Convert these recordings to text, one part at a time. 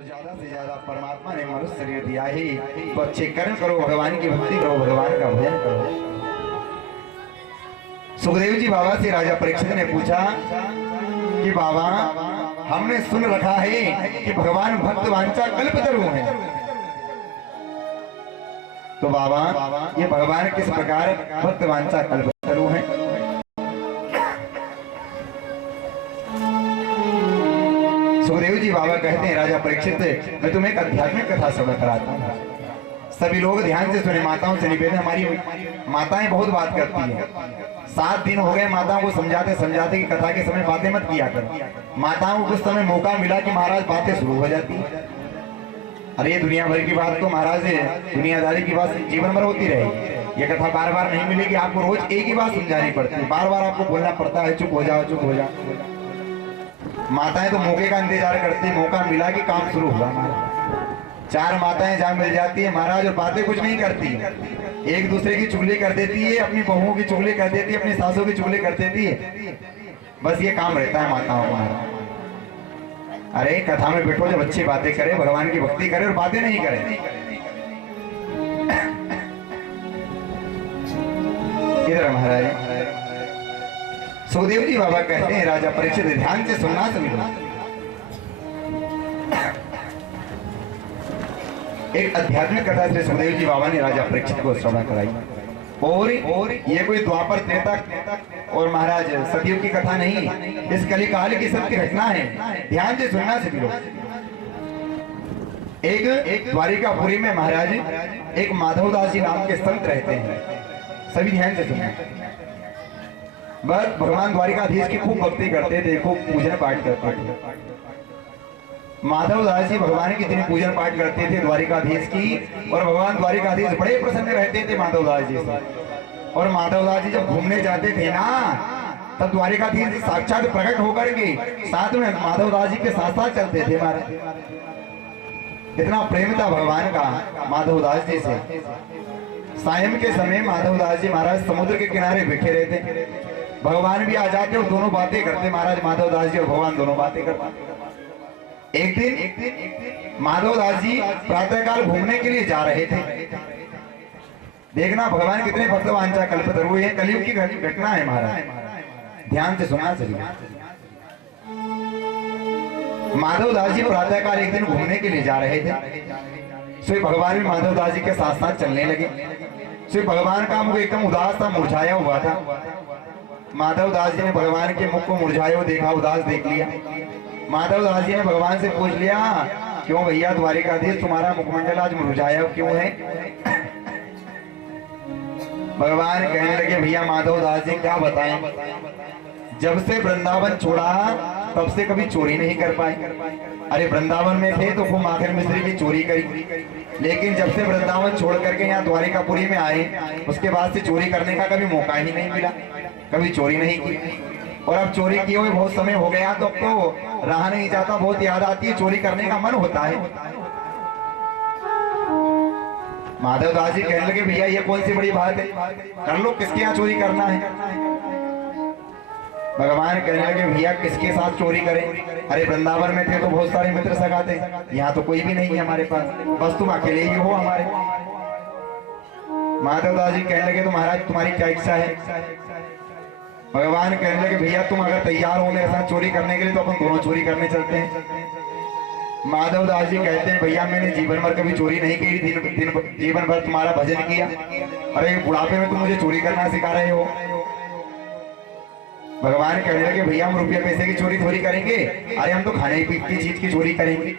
तो ज्यादा से ज्यादा परमात्मा ने मनुष्य शरीर दिया ही तो अच्छे कर्म करो, भगवान की भक्ति करो, भगवान का भजन करो। सुखदेव जी बाबा से राजा परीक्षित ने पूछा कि बाबा हमने सुन रखा है कि भगवान भक्त वांछा कल्पतरु हैं, तो बाबा ये भगवान किस प्रकार भक्त वांछा कल्पतरु हैं? सुखदेव जी बाबा कहते हैं राजा परीक्षित मैं तुम्हें एक आध्यात्मिक कथा श्रवण कराता हूँ, सभी लोग ध्यान से सुने। माताओं से निवेदन, हमारी माताएं बहुत बात करती हैं। 7 दिन हो गए माताओं को समझाते समझाते कि कथा के समय बातें मत किया करो। माताओं को कुछ समय मौका मिला कि महाराज बातें शुरू हो जाती है। अरे दुनिया भर की बात तो महाराज दुनियादारी की बात जीवन भर होती रहेगी, ये कथा बार बार नहीं मिलेगी। आपको रोज एक ही बात समझानी पड़ती है, बार बार आपको बोलना पड़ता है चुप हो जाओ चुप हो जाओ। माताएं तो मौके का इंतजार करती, मौका मिला कि काम शुरू हुआ। 4 माताएं जहाँ मिल जाती है महाराज और बातें कुछ नहीं करती, एक दूसरे की चुगली कर देती है, अपनी बहुओं की चुगली कर देती है, अपनी सासों की चुगली कर देती है। बस ये काम रहता है माताओं को महाराज। अरे कथा में बैठो, जब अच्छी बातें करे, भगवान की भक्ति करे और बातें नहीं करे। इधर महाराज सुखदेव जी बाबा कहते हैं राजा परीक्षित ध्यान से सुनना सभी लोग। एक आध्यात्मिक कथा श्री सुखदेव जी बाबा ने राजा परीक्षित को श्रवण कराई, और ये कोई द्वापर त्रेता और महाराज सतयुग की कथा नहीं, इस कलिकाल की सत्य घटना है। ध्यान से सुनना सभी लोग। एक द्वारिकापुरी में महाराज एक माधवदास जी नाम के संत रहते हैं, सभी ध्यान से सुनना। बस भगवान द्वारिकाधीश की खूब भक्ति करते थे, खूब पूजन पाठ करते थे। माधवदास जी भगवान की इतनी पूजन पाठ करते थे द्वारिकाधीश की, और भगवान द्वारिकाधीश बड़े प्रसन्न रहते थे माधवदास जी से। और माधवदास जी जब घूमने जाते थे ना, तब द्वारिकाधीश साक्षात प्रकट होकर के साथ में माधवदास जी के साथ साथ चलते थे महाराज। इतना प्रेम था भगवान का माधवदास जी से। सायं के समय माधवदास जी महाराज समुद्र के किनारे बैठे रहते, भगवान भी आ जाते और दोनों बातें करते। महाराज माधवदास जी और भगवान दोनों बातें करते। एक दिन माधवदास जी प्रातःकाल घूमने के लिए जा रहे थे। देखना भगवान कितने भक्त वांछा कल्पतरु हैं, कलयुग की घटना है महाराज, ध्यान से सुनना चाहिए। माधवदास जी प्रातःकाल एक दिन घूमने के लिए जा रहे थे, श्री भगवान भी माधवदास जी के साथ साथ चलने लगे। श्री भगवान का मुख एकदम उदास था, मुरझाया हुआ था। माधवदास जी ने भगवान के मुख को मुरझाया हुआ देखा, उदास देख लिया। माधवदास जी ने भगवान से पूछ लिया, क्यों भैया द्वारिकाधीश तुम्हारा मुखमंडल आज मुरझाया क्यों है? भगवान कहने लगे, भैया माधवदास जी क्या बताएं, जब से वृंदावन छोड़ा तब से कभी चोरी नहीं कर पाए। अरे वृंदावन में थे तो खूब माखन मिश्री की चोरी करी, लेकिन जब से वृंदावन छोड़ करके यहाँ द्वारिकापुरी में आए, उसके बाद से चोरी करने का कभी मौका ही नहीं मिला, कभी चोरी नहीं की। और अब चोरी किए हुए बहुत समय हो गया, तो अब तो रहा नहीं जाता, बहुत याद आती है, चोरी करने का मन होता है। माधवदास जी कहने लगे, भैया ये कौन सी बड़ी बात है, कर लो, किसके यहाँ चोरी करना है? भगवान कहने लगे, भैया किसके साथ चोरी करें? अरे वृंदावन में थे तो बहुत सारे मित्र सगाते, यहाँ तो कोई भी नहीं है हमारे पास, बस तुम अकेले ही हो हमारे। माधवदास जी कहने लगे, तो महाराज तुम्हारी क्या इच्छा है? भगवान कहने लगे, भैया तुम अगर तैयार हो मेरे साथ चोरी करने के लिए तो अपन दोनों चोरी करने चलते हैं। माधवदास जी कहते हैं, भैया मैंने जीवन भर कभी चोरी नहीं की, जीवन भर तुम्हारा भजन किया, अरे बुढ़ापे में तुम मुझे चोरी करना सिखा रहे हो। भगवान कहने लगे, भैया हम रुपया पैसे की चोरी थोड़ी करेंगे, अरे हम तो खाने पीने की चीज की चोरी करेंगे।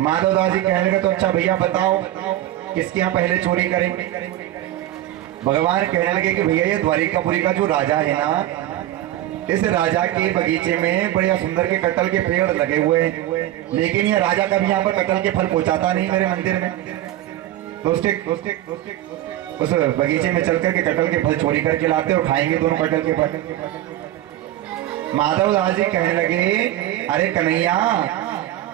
माधवदास जी कहने लगे, तो अच्छा भैया बताओ किसके यहाँ पहले चोरी करेंगे? भगवान कहने लगे कि भैया ये द्वारिकापुरी का जो राजा है ना, इस राजा के बगीचे में बढ़िया सुंदर के कटहल के पेड़ लगे हुए हैं, लेकिन ये राजा कभी यहाँ पर कटहल के फल पहुंचाता नहीं मेरे मंदिर में, तो उस बगीचे में चल करके कटहल के फल चोरी करके लाते और खाएंगे दोनों कटहल के फल। माधवदास जी कहने लगे, अरे कन्हैया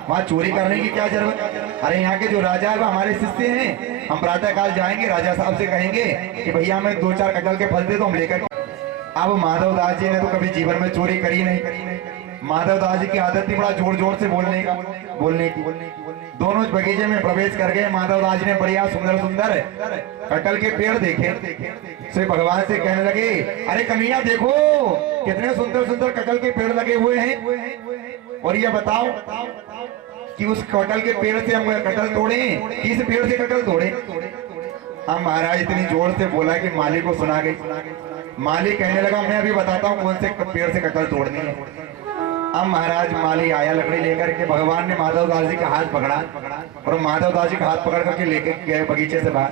वहाँ चोरी करने की क्या जरूरत? अरे यहाँ के जो राजा है वो हमारे शिष्य हैं, हम प्रातःकाल जाएंगे, राजा साहब से कहेंगे कि भैया हमें 2-4 कटहल के फल दे दो, हम लेकर। अब माधवदास जी ने तो कभी जीवन में चोरी करी नहीं, माधव दास जी की आदत थी बड़ा जोर जोर से बोलने की। दोनों बगीचे में प्रवेश कर गए। माधव दास जी ने बढ़िया सुंदर सुंदर कटहल के पेड़ देखे, श्री भगवान से कहने लगे, अरे कन्हैया देखो कितने सुंदर सुंदर कटहल के पेड़ लगे हुए हैं, और ये बताओ कि उस कटहल के पेड़ से हम कटहल तोड़े, किस पेड़ से कटहल तोड़े? हम महाराज इतनी जोर से बोला कि माली को सुना गई। माली कहने लगा, मैं अभी बताता हूँ कौन से पेड़ से कटहल तोड़नी है। अब महाराज माली आया लकड़ी लेकर के। भगवान ने माधव दास जी का हाथ पकड़ा और माधव दास जी का हाथ पकड़ करके लेके गए बगीचे से बाहर।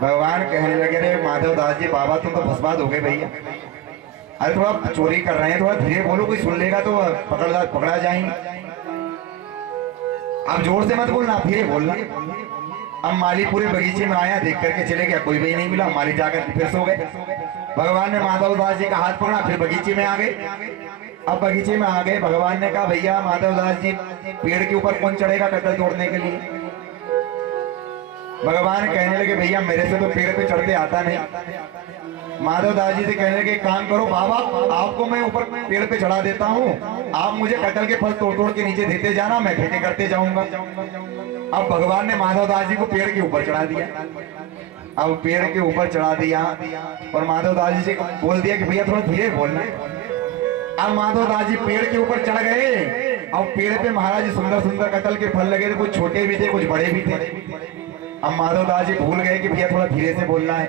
भगवान कहने लगे, रे माधव दास जी बाबा तुम तो भस्मात हो गए भैया, अरे थोड़ा चोरी कर रहे हैं, थोड़ा धीरे बोलो, कोई सुन लेगा तो पकड़ा जाएंगे। अब जोर से मत बोलना, धीरे बोलना। अब माली पूरे बगीचे में आया, देख करके चले गया, कोई भी नहीं मिला। माली जाकर फिर सो गए। भगवान ने माधव दास जी का हाथ पकड़ा, फिर बगीचे में आ गए। अब बगीचे में आ गए। भगवान ने कहा, भैया माधव दास जी पेड़ के ऊपर कौन चढ़ेगा कटहल तोड़ने के लिए? भगवान कहने लगे, भैया मेरे से तो पेड़ पे चढ़ते आता नहीं। माधव दास जी से कहने लगे, काम करो बाबा, आपको मैं ऊपर पेड़ पे चढ़ा देता हूँ, आप मुझे कटहल के फल तोड़ तोड़ के नीचे देते जाना, मैं ठेके करते जाऊंगा। अब भगवान ने माधव दास जी को पेड़ के ऊपर चढ़ा दिया। अब पेड़ के ऊपर चढ़ा दिया और माधव दास जी से बोल दिया कि भैया थोड़ा धीरे बोलना। अब माधव दास जी पेड़ के ऊपर चढ़ गए। अब पेड़ पे महाराज सुंदर सुंदर कटहल के फल लगे थे, कुछ छोटे भी थे कुछ बड़े भी थे। अब माधव दास जी भूल गए कि भैया थोड़ा धीरे से बोलना है।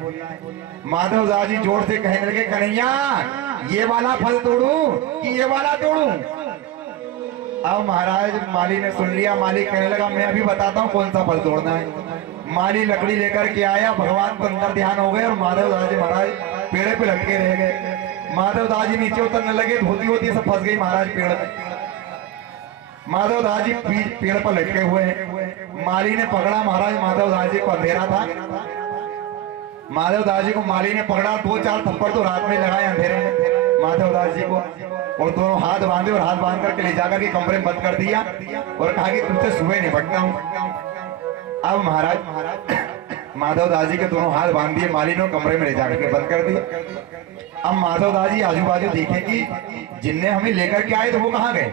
माधव दास जी जोर से कहने लगे, कन्हैया ये वाला फल तोड़ूं कि ये वाला तोड़ूं? अब महाराज माली ने सुन लिया। माली कहने लगा, मैं अभी बताता हूँ कौन सा फल तोड़ना है। माली लकड़ी लेकर के आया। भगवान को अंदर ध्यान हो गए और माधव दास जी महाराज पेड़ पे लटके रह गए। माधव दास जी नीचे उतरने लगे, धोती होती सब फंस गई महाराज पेड़ में। माधव दास जी पेड़ पर लटके हुए हैं। माली ने पकड़ा महाराज, माधव दास जी को अंधेरा था। माधव दास जी को माली ने पकड़ा, 2-4 थप्पड़ तो रात में लगाए अंधेरे में माधव दास जी को, और दोनों हाथ बांधे और हाथ बांध करके ले जाकर के कमरे में बंद कर दिया और कहा कि तुमसे सुबह निपटता हूँ। अब महाराज माधव दास जी के दोनों हाथ बांध दिए, माली ने कमरे में ले जाकर के बंद कर दिया। अब माधव दास जी आजू बाजू देखे कि जिनने हमें लेकर के आए थे वो कहाँ गए।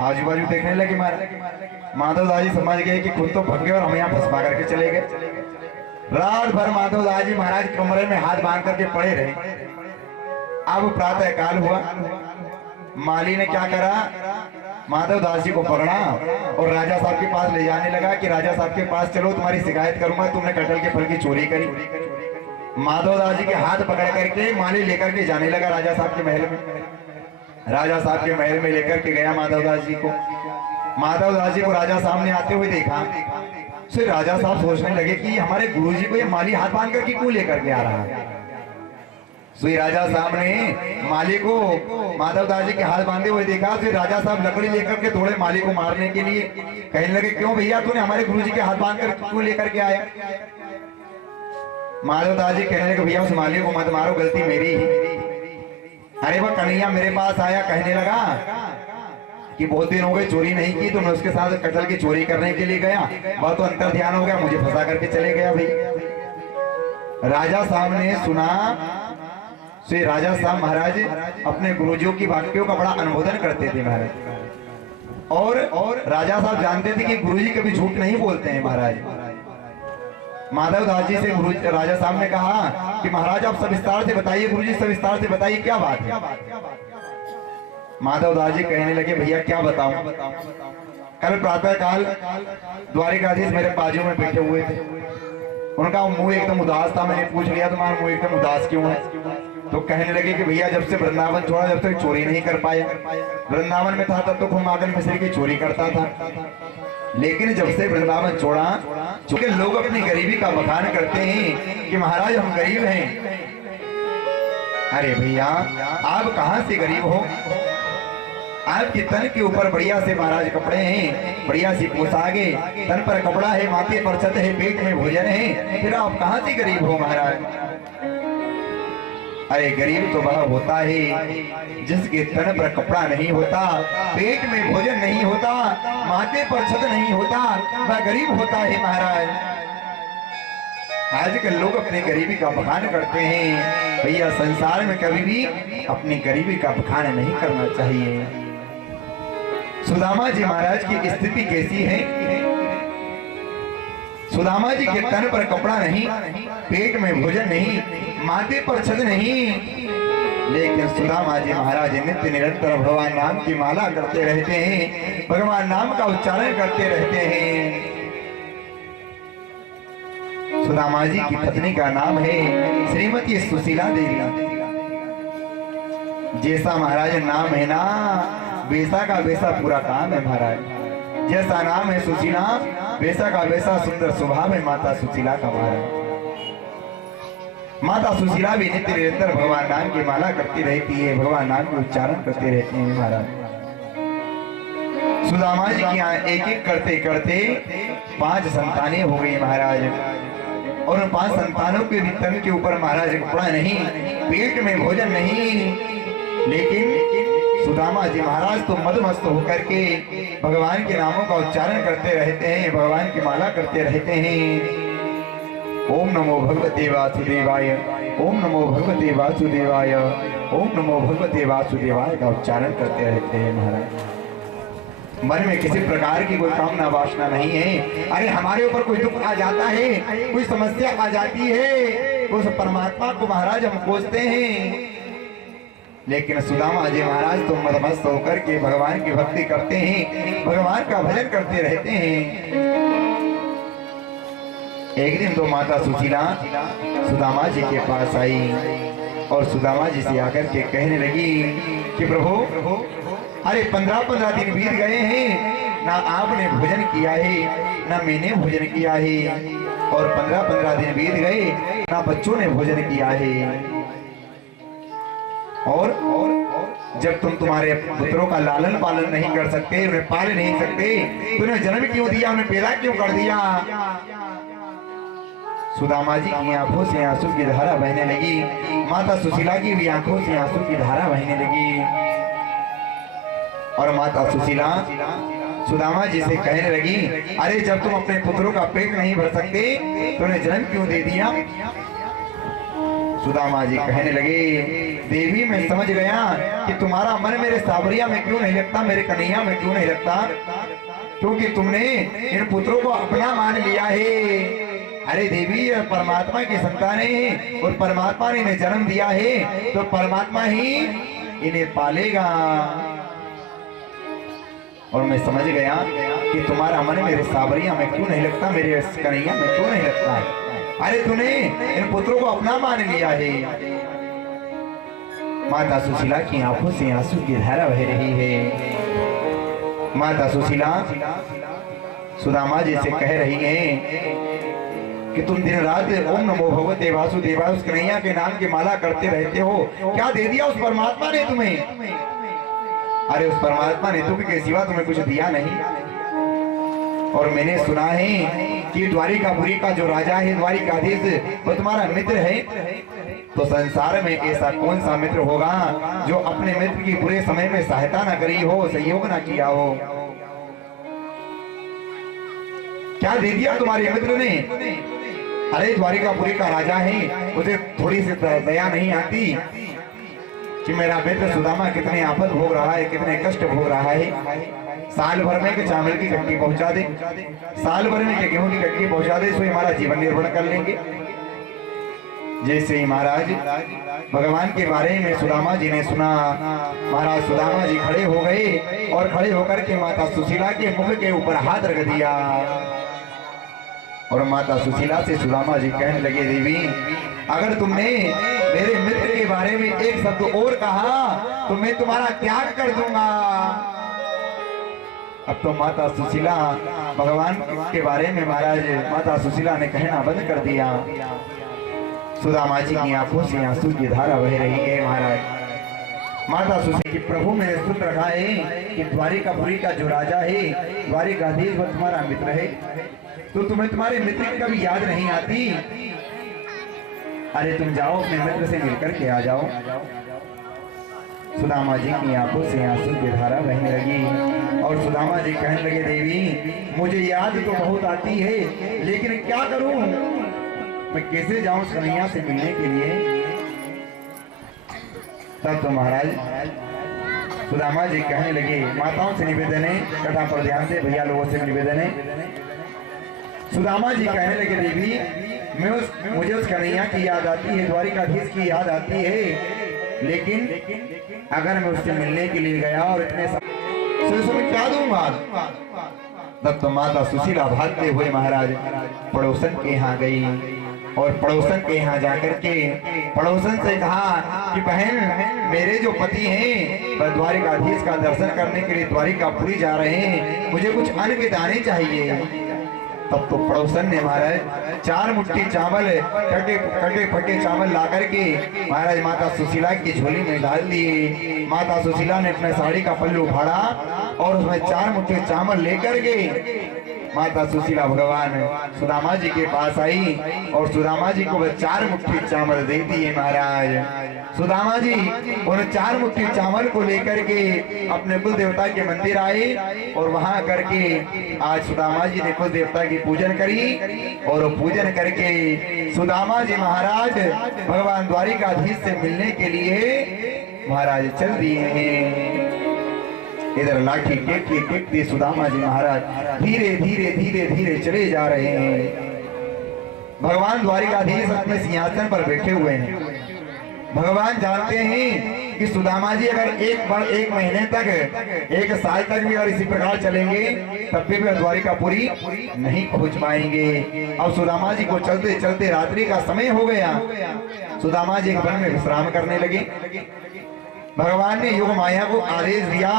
आजू बाजू देखने लगे महाराज। माधव दास जी समझ गए कि खुद तो भग गए और हमें यहाँ फंसवा करके चले गए। रात भर माधव दास जी महाराज कमरे में हाथ बांध करके पड़े रहे। अब प्रातः काल हुआ। माली ने क्या करा, माधव दास जी को पकड़ा और राजा साहब के पास ले जाने लगा कि राजा साहब के पास चलो, तुम्हारी शिकायत करूंगा, तुमने कटहल के फल की चोरी करी। माधव दास जी के हाथ पकड़ करके माली लेकर के जाने लगा राजा साहब के महल में। राजा साहब के महल में लेकर के गया माधव दास जी को। माधव दास जी को राजा साहब ने आते हुए देखा। फिर राजा साहब सोचने लगे कि हमारे गुरुजी को ये माली हाथ बांध करके क्यों लेकर के आ रहा है। फिर राजा साहब ने माली को माधव दास जी के हाथ बांधे हुए देखा। फिर राजा साहब लकड़ी लेकर के दौड़े माली को मारने के लिए। कहने लगे, क्यों भैया तूने हमारे गुरुजी के हाथ बांध कर क्यों लेकर के आया? माधव दास जी कहने लगे, भैया उस माली को मत मारो, गलती मेरी ही। अरे वह कन्हैया मेरे पास आया, कहने लगा कि बहुत दिन हो गए चोरी नहीं की, तो मैं उसके साथ कटहल की चोरी करने के लिए गया, वह तो अंतर ध्यान हो गया, मुझे फंसा करके चले गया भाई। राजा साहब ने सुना। श्री राजा साहब महाराज अपने गुरुजियों की वाक्यों का बड़ा अनुमोदन करते थे महाराज, और राजा साहब जानते थे कि गुरुजी कभी झूठ नहीं बोलते हैं महाराज। माधव दास जी से गुरु राजा साहब ने कहा कि महाराज आप सविस्तार से बताइए, गुरुजी सविस्तार से बताइए क्या बात है। माधव दास जी कहने लगे, भैया क्या बताऊं। कल प्रातः काल द्वारिकाधीश मेरे बाजू में बैठे हुए थे, उनका मुंह एकदम उदास था। मैंने पूछ लिया तुम्हारा मुंह एकदम उदास क्यों है? तो कहने लगे कि भैया जब से वृंदावन छोड़ा, जब तक चोरी नहीं कर पाया। वृंदावन में था तब तो खूब मागन मिश्री की चोरी करता था, लेकिन जब से वृंदावन छोड़ा, चूंकि लोग अपनी गरीबी का बखान करते हैं कि महाराज हम गरीब हैं। अरे भैया आप कहां से गरीब हो? आपके तन के ऊपर बढ़िया से महाराज कपड़े हैं, बढ़िया सी पोशाके, तन पर कपड़ा है, माथे पर छत है, पेट में भोजन है, फिर आप कहां से गरीब हो महाराज? अरे गरीब तो वह होता है जिसके तन पर कपड़ा नहीं होता, पेट में भोजन नहीं होता, माथे पर छत नहीं होता, वह गरीब होता है महाराज। आजकल लोग अपनी गरीबी का बखान करते हैं। भैया संसार में कभी भी अपनी गरीबी का बखान नहीं करना चाहिए। सुदामा जी महाराज की स्थिति कैसी है? सुदामा जी के तन पर कपड़ा नहीं, पेट में भोजन नहीं, माथे पर छत नहीं, लेकिन सुदामा जी महाराज नित्य निरंतर भगवान नाम की माला करते रहते हैं, भगवान नाम का उच्चारण करते रहते हैं। सुदामा जी की पत्नी का नाम है श्रीमती सुशीला देवी। जैसा महाराज नाम है ना, वैसा का वैसा पूरा काम है महाराज। जैसा नाम है सुशीला, वैसा का वैसा सुंदर स्वभाव है माता सुशीला का महाराज। माता सुशीला भी नित्य निरंतर भगवान नाम की माला करती रहती है, भगवान नाम के उच्चारण करते रहते हैं महाराज। सुदामा जी की यहाँ एक एक करते करते 5 संतानें हो गई महाराज, और उन 5 संतानों के भी तन के ऊपर महाराज कपड़ा नहीं, पेट में भोजन नहीं, लेकिन सुदामा जी महाराज तो मदमस्त होकर के भगवान के नामों का उच्चारण करते रहते हैं, भगवान की माला करते रहते हैं। ओम नमो भगवते वासुदेवाय, ओम नमो भगवते वासुदेवाय, ओम नमो भगवते वासुदेवाय का उच्चारण करते रहते हैं महाराज। मन में किसी प्रकार की कोई कामना वासना नहीं है। अरे हमारे ऊपर कोई दुख आ जाता है, कोई समस्या आ जाती है, उस परमात्मा को महाराज हम खोजते हैं, लेकिन सुदामा जी महाराज तो मदमस्त होकर के भगवान की भक्ति करते हैं, भगवान का भजन करते रहते हैं। एक दिन तो माता सुशीला सुदामा जी के पास आई और सुदामा जी से आकर के कहने लगी कि प्रभु, अरे 15-15 दिन बीत गए हैं, ना आपने भोजन किया है, ना मैंने भोजन किया है, और 15-15 दिन बीत गए, ना बच्चों ने भोजन किया है। और जब तुम तुम्हारे पुत्रों का लालन पालन नहीं कर सकते, उन्हें पाल नहीं सकते, तो उन्हें जन्म क्यों दिया, उन्हें पैदा क्यों कर दिया? सुदामा जी की आंखों से आंसू की धारा बहने लगी, माता सुशीला की भी आंखों से आंसू की धारा बहने लगी, और माता सुशीला सुदामा जी से कहने लगी, अरे जब तुम अपने पुत्रों का पेट नहीं भर सकते तो उन्हें जन्म क्यों दे दिया? सुदामा जी कहने लगे, देवी मैं समझ गया कि तुम्हारा मन मेरे सावरिया में क्यों नहीं लगता, मेरे कन्हैया में क्यों नहीं लगता, क्योंकि तुमने इन पुत्रों को अपना मान लिया है। अरे देवी, परमात्मा की संतानें हैं और परमात्मा ने इन्हें जन्म दिया है, तो परमात्मा ही इन्हें पालेगा। और मैं समझ गया कि तुम्हारा मन मेरे सावरिया में क्यों नहीं लगता, मेरे कन्हैया में क्यों नहीं लगता है। अरे तूने इन पुत्रों को अपना मान लिया है। माता सुशीला की आंखों से आंसू की धारा बह रही है। माता सुशीला सुदामा जी से कह रही है कि तुम दिन रात ओम नमो भगवते वासुदेवाय उस कन्हैया के नाम की माला करते रहते हो, क्या दे दिया उस परमात्मा ने तुम्हें? अरे उस परमात्मा ने तुम्हें के सिवा तुम्हें कुछ दिया नहीं। और मैंने सुना है कि द्वारिकापुरी का जो राजा है, द्वारिकाधीश, वो तुम्हारा मित्र है। तो संसार में ऐसा कौन सा मित्र होगा जो अपने मित्र की बुरे समय में सहायता न करी हो, सहयोग न किया हो? क्या दे दिया तुम्हारे मित्र ने? अरे द्वारिकापुरी का राजा है, उसे थोड़ी सी दया नहीं आती कि मेरा मित्र सुदामा कितने आफत भोग रहा है, कितने कष्ट भोग रहा है। साल भर में चावल की गट्टी पहुंचा दे, साल भर में गेहूं की गट्टी पहुंचा दे, सो हमारा जीवन निर्भर कर लेंगे। जैसे ही महाराज भगवान के बारे में सुदामा जी ने सुना, महाराज सुदामा जी खड़े हो गए और खड़े होकर के माता सुशीला के मुख के ऊपर हाथ रख दिया। और माता सुशीला से सुदामा जी कहने लगे, देवी अगर तुमने मेरे मित्र के बारे में एक शब्द और कहा तो मैं तुम्हारा त्याग कर दूंगा। अब तो माता सुशीला भगवान के बारे में महाराज माता सुशीला ने कहना बंद कर दिया। सुदामा जी की आंखों से आंसू की धारा बह रही है। महाराज माता सुशीला की प्रभु मैंने सुन रखा है कि द्वारिकापुरी का जो राजा है, द्वारिकाधीश, वो तुम्हारा मित्र है, तो तुम्हें तुम्हारे मित्र की कभी याद नहीं आती? अरे तुम जाओ अपने मित्र से मिलकर के आ जाओ। सुदामा जी की आंखों से आंसू की धारा बहने लगी और सुदामा जी कहने लगे, देवी मुझे याद तो बहुत आती है, लेकिन क्या करूं, मैं कैसे जाऊं कन्हैया से मिलने के लिए? तब तो महाराज सुदामा जी कहने लगे, माताओं से निवेदन है, कथा पर ध्यान से, भैया लोगों से निवेदन है। सुदामा जी कहने लगे, देवी मुझे उस कन्हैया की याद आती है, द्वारिकाधीश की याद आती है, लेकिन अगर मैं उससे मिलने के लिए गया और इतने में क्या दूंगा। तब तो माता सुशीला भागते हुए महाराज पड़ोसन के यहाँ गई और पड़ोसन के यहाँ जाकर के पड़ोसन से कहा कि बहन, मेरे जो पति हैं वह द्वारिकाधीश का दर्शन करने के लिए द्वारिकापुरी जा रहे हैं, मुझे कुछ अन्न के दाने चाहिए। तब तो पड़ोसन ने महाराज 4 मुट्ठी चावल कटे फटे चावल ला करके महाराज माता सुशीला की झोली में डाल दिए। माता सुशीला ने अपने साड़ी का पल्लू फाड़ा और उसमें 4 मुट्ठी चावल लेकर के माता सुशीला भगवान सुदामा जी के पास आई और सुदामा जी को वह 4 मुट्ठी चावल दे दिए। महाराज सुदामा जी उन 4 मुट्ठी चावल को लेकर के अपने कुल देवता के मंदिर आए और वहां करके आज सुदामा जी ने कुल देवता की पूजन करी और पूजन करके सुदामा जी महाराज भगवान द्वारिकाधीश से मिलने के लिए महाराज चल दिए हैं। इधर लाठी टेकते सुदामा जी महाराज धीरे धीरे धीरे धीरे चले जा रहे हैं। भगवान द्वारिकाधीश अपने सिंहासन पर बैठे हुए हैं। भगवान जानते हैं कि सुदामा जी अगर एक महीने तक, 1 साल तक भी अगर इसी प्रकार चलेंगे तब भी द्वारिकापुरी नहीं पहुंच पाएंगे। अब सुदामा जी को चलते चलते रात्रि का समय हो गया। सुदामा जी एक वन में विश्राम करने लगे। भगवान ने योग माया को आदेश दिया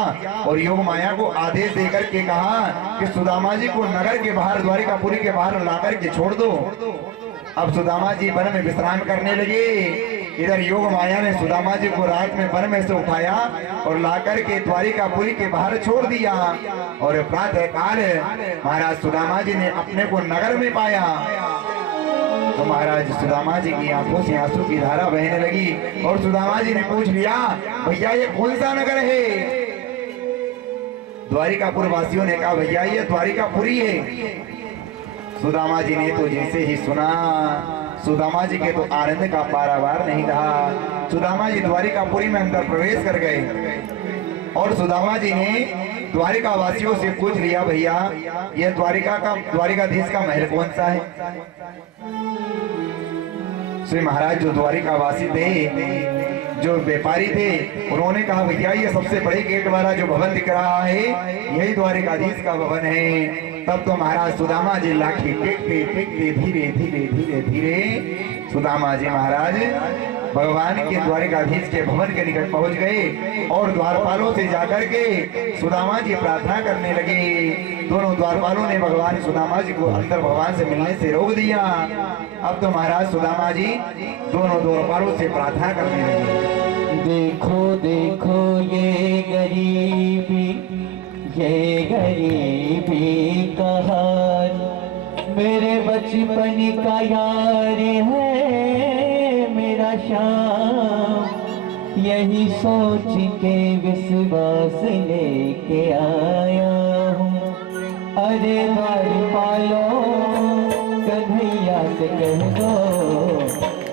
और योग माया को आदेश देकर के कहा कि सुदामा जी को नगर के बाहर, द्वारिकापुरी के बाहर लाकर के छोड़ दो। अब सुदामा जी वन में विश्राम करने लगे। इधर योग माया ने सुदामा जी को रात में वन में से उठाया और लाकर के द्वारिकापुरी के बाहर छोड़ दिया और प्रातः काल महाराज सुदामा जी ने अपने को नगर में पाया। तो महाराज सुदामा जी की आंखों से आंसू की धारा बहने लगी और सुदामा जी ने पूछ लिया, भैया ये कौन सा नगर है? द्वारिकापुर वासियों ने कहा, भैया ये द्वारिकापुरी है। सुदामा जी ने तो जैसे ही सुना, सुदामा जी के तो आनंद का पारावार नहीं रहा। सुदामा जी द्वारिकापुरी में अंदर प्रवेश कर गए और सुदामा जी ने द्वारिका वासियों से पूछ लिया, भैया यह द्वारिकाधीश का महल कौन सा है? श्री महाराज जो द्वारिका वासी थे, जो व्यापारी थे, उन्होंने कहा, भैया ये सबसे बड़े गेट वाला जो भवन दिख रहा है यही द्वारिकाधीश का भवन है। तब तो महाराज सुदामा जी लाठी टेकते टेकते धीरे धीरे धीरे धीरे सुदामा जी महाराज भगवान के द्वारिकाधीश के भवन के निकट पहुंच गए और द्वारपालों से जाकर के सुदामा जी प्रार्थना करने लगे। दोनों द्वारपालों ने भगवान सुदामा जी को अंदर भगवान से मिलने से रोक दिया। अब तो महाराज सुदामा जी दोनों द्वारपालों से प्रार्थना करने लगे। देखो देखो ये गरीबी का हाल, मेरे बचपन का यार है मेरा श्याम, यही सोच के विश्वास लेके आया हूँ। अरे द्वारपालो कन्हैया से कह दो,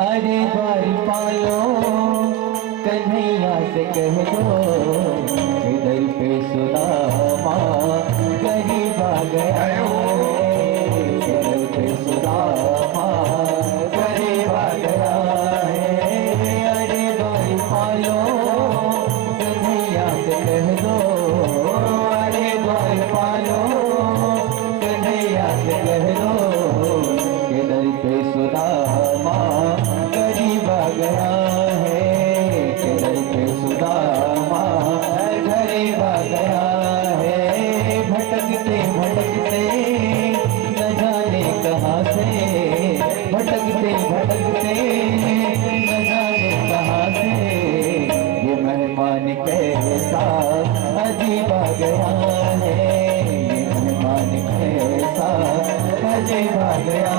अरे द्वारपालो कन्हैया से कह दो, इधर पे सुदामा गरीब आ गया है, इधर पे सुदामा गरीब आ गया है। अरे द्वारपालो कन्हैया से कह दो, अरे द्वारपालो कन्हैया से कह दो, इधर पे सुदामा गरीब आ गया है, इधर पे सुदामा गरीब आ गया है। भटकते भटकते न जाने कहाँ से, भटकते भटकते न जाने कहाँ से, ये मेहमान कैसा अजीब आ गया है, ये मेहमान कैसा अजीब आ गया